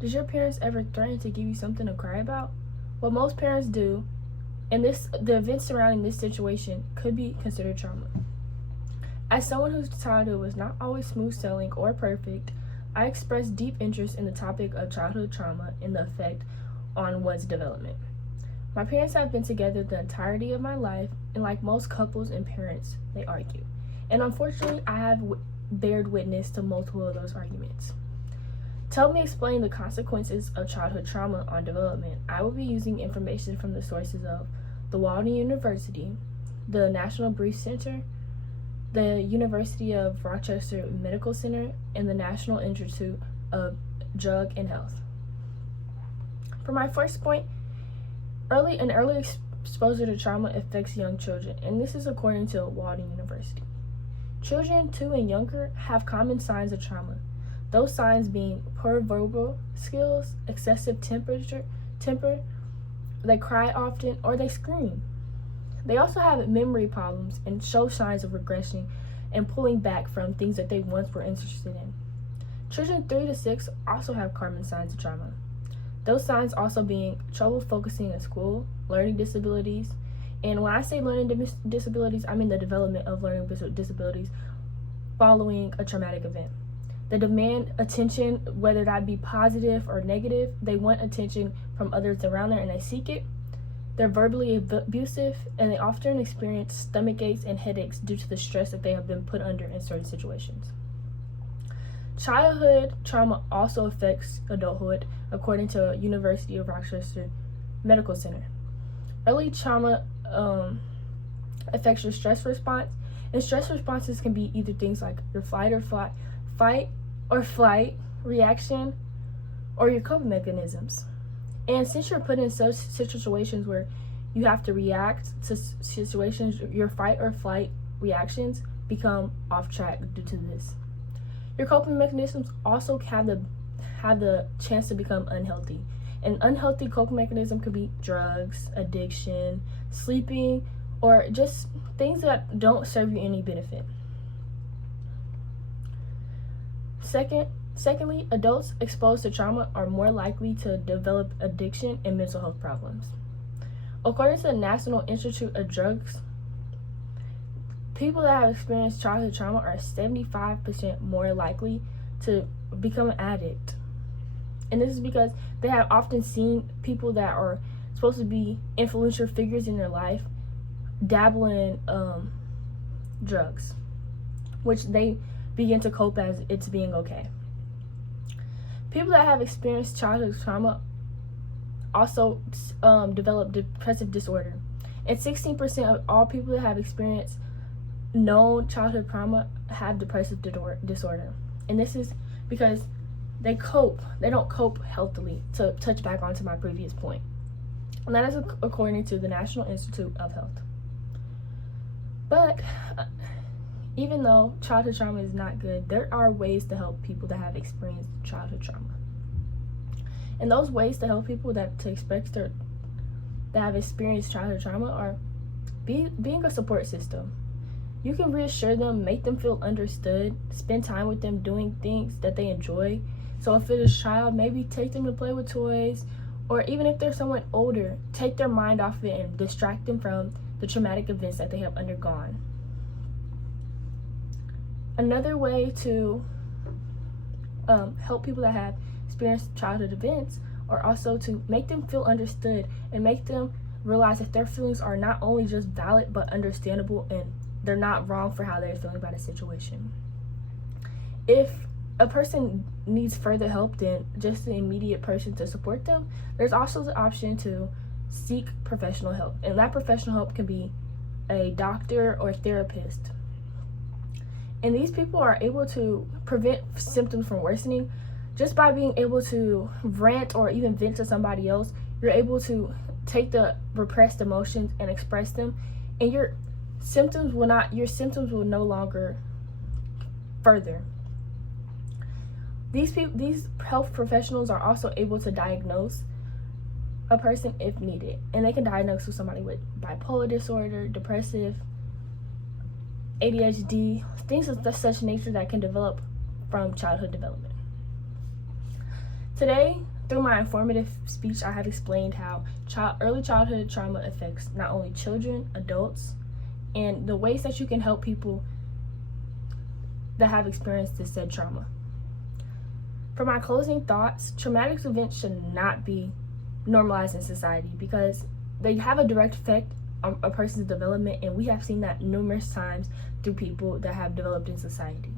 Does your parents ever threaten to give you something to cry about? What most parents do, and the events surrounding this situation could be considered trauma. As someone whose childhood was not always smooth sailing or perfect, I express deep interest in the topic of childhood trauma and the effect on one's development. My parents have been together the entirety of my life, and like most couples and parents, they argue. And unfortunately, I have bared witness to multiple of those arguments. To help me explain the consequences of childhood trauma on development, I will be using information from the sources of the Walden University, the National Brief Center, the University of Rochester Medical Center, and the National Institute of Drug and Health. For my first point, early exposure to trauma affects young children, and this is according to Walden University. Children 2 and younger have common signs of trauma. Those signs being poor verbal skills, excessive temper, they cry often, or they scream. They also have memory problems and show signs of regression and pulling back from things that they once were interested in. Children 3 to 6 also have common signs of trauma. Those signs also being trouble focusing in school, learning disabilities, and when I say learning disabilities, I mean the development of learning disabilities following a traumatic event. They demand attention, whether that be positive or negative. They want attention from others around them and they seek it. They're verbally abusive, and they often experience stomach aches and headaches due to the stress that they have been put under in certain situations. Childhood trauma also affects adulthood, according to University of Rochester Medical Center. Early trauma affects your stress response, and stress responses can be either things like your fight or flight reaction, or your coping mechanisms. And since you're put in such situations where you have to react to situations, your fight or flight reactions become off track due to this. Your coping mechanisms also have the chance to become unhealthy. An unhealthy coping mechanism could be drugs, addiction, sleeping, or just things that don't serve you any benefit. Secondly, adults exposed to trauma are more likely to develop addiction and mental health problems. According to the National Institute of Drugs, people that have experienced childhood trauma are 75% more likely to become an addict. And this is because they have often seen people that are supposed to be influential figures in their life dabble in drugs, which they begin to cope as it's being okay. People that have experienced childhood trauma also develop depressive disorder. And 16% of all people that have experienced known childhood trauma have depressive disorder. And this is because they don't cope healthily, to touch back onto my previous point. And that is according to the National Institute of Health. But even though childhood trauma is not good, there are ways to help people that have experienced childhood trauma. And those ways to help people that have experienced childhood trauma are being a support system. You can reassure them, make them feel understood, spend time with them doing things that they enjoy. So if it is a child, maybe take them to play with toys, or even if they're someone older, take their mind off it and distract them from the traumatic events that they have undergone. Another way to help people that have experienced childhood events are also to make them feel understood and make them realize that their feelings are not only just valid but understandable, and they're not wrong for how they're feeling about a situation. If a person needs further help than just the immediate person to support them, there's also the option to seek professional help, and that professional help can be a doctor or therapist. And these people are able to prevent symptoms from worsening just by being able to rant or even vent to somebody else. You're able to take the repressed emotions and express them, and your symptoms will no longer further. These health professionals are also able to diagnose a person if needed, and they can diagnose with somebody with bipolar disorder, depressive, ADHD, things of such nature that can develop from childhood development. Today, through my informative speech, I have explained how early childhood trauma affects not only children, adults, and the ways that you can help people that have experienced this said trauma. For my closing thoughts, traumatic events should not be normalized in society because they have a direct effect on a person's development, and we have seen that numerous times through people that have developed in society.